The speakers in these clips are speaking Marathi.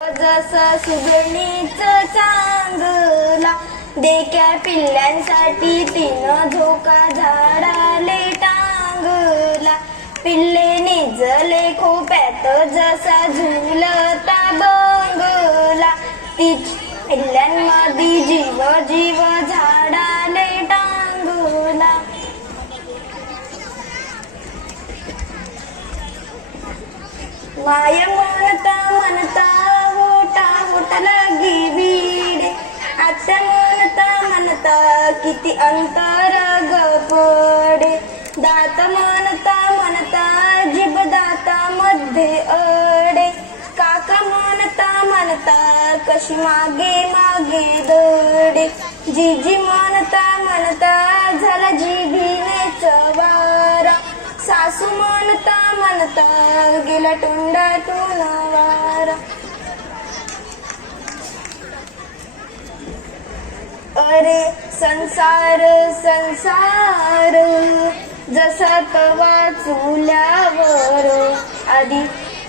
जसं सुगणीच चांगला देक्या पिल्ल्यांसाठी तिनं झोका झाडाले टांगला. पिल्ले निजले खोप्यात जसा झुलता बंगला. ती पिल्ल्यांमध्ये जीव जीव झाडाले टांगला. माय म्हणता म्हणता होटा होटा लागी भिडे. आता म्हणता किती अंतर गपडे. दात म्हणता म्हणता जीभ दातामध्ये अडे. काका म्हणता कशी मागे मागे दडे. जीजी म्हणता झाला जिभीनेच वारा. सासू म्हणता गेला तोंडातून वारा. अरे संसार संसार जसा तवा चुल्यावर आधी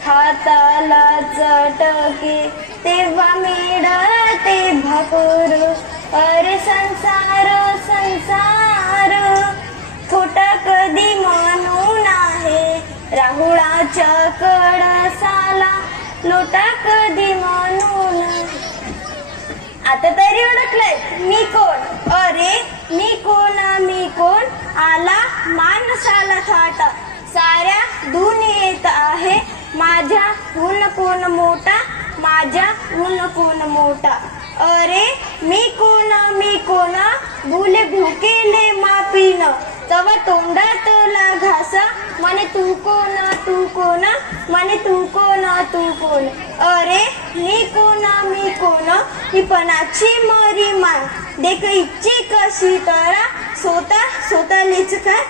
हाताला चटके तेव्हा मिळते भाकर. अरे संसार संसार खोटा कधी म्हणून आहे. राहुळाच्या कळसाला लोटा कधी म्हणून. आता तरी ओळखलंय मी कोण. अरे मी कोण आला माणसाला थाट. साऱ्या दुनियेत आहे माझ्याहून कोण मोठा. माझ्याहून कोण मोठा. अरे मी कोण भुले भुकेले मापीन. तवा तोंडातला घास म्हणे तू कोण म्हणे तू कोण. अरे मी कोण ही पणाची मरी मान. देख इच्छी कशी तरा स्वतःलेच काय.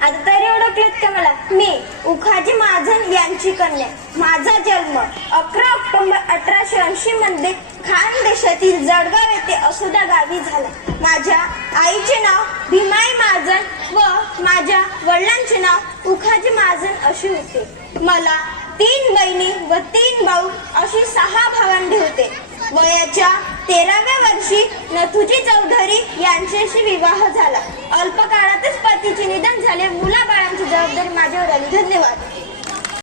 आता तरी ओळखलेत का मला. मी उखाजी महाजन यांची कन्या. माझा जन्म 11 ऑक्टोबर 1880 मध्ये खानदेशातील जळगाव येथे असुदा गावी झाला. माझ्या आईचे नाव भीमाई महाजन व माझ्या वडिलांचे नाव उखाजी महाजन असे होते. मला 3 बहिणी व 3 भाऊ अशी 6 भावंडे होते. वयाच्या 13व्या वर्षी नथुजी चौधरी यांच्याशी विवाह झाला. अल्प काळातच पतीचे निधन झाले. मुलाबाळांची जबाबदारी माझ्यावर आली. धन्यवाद.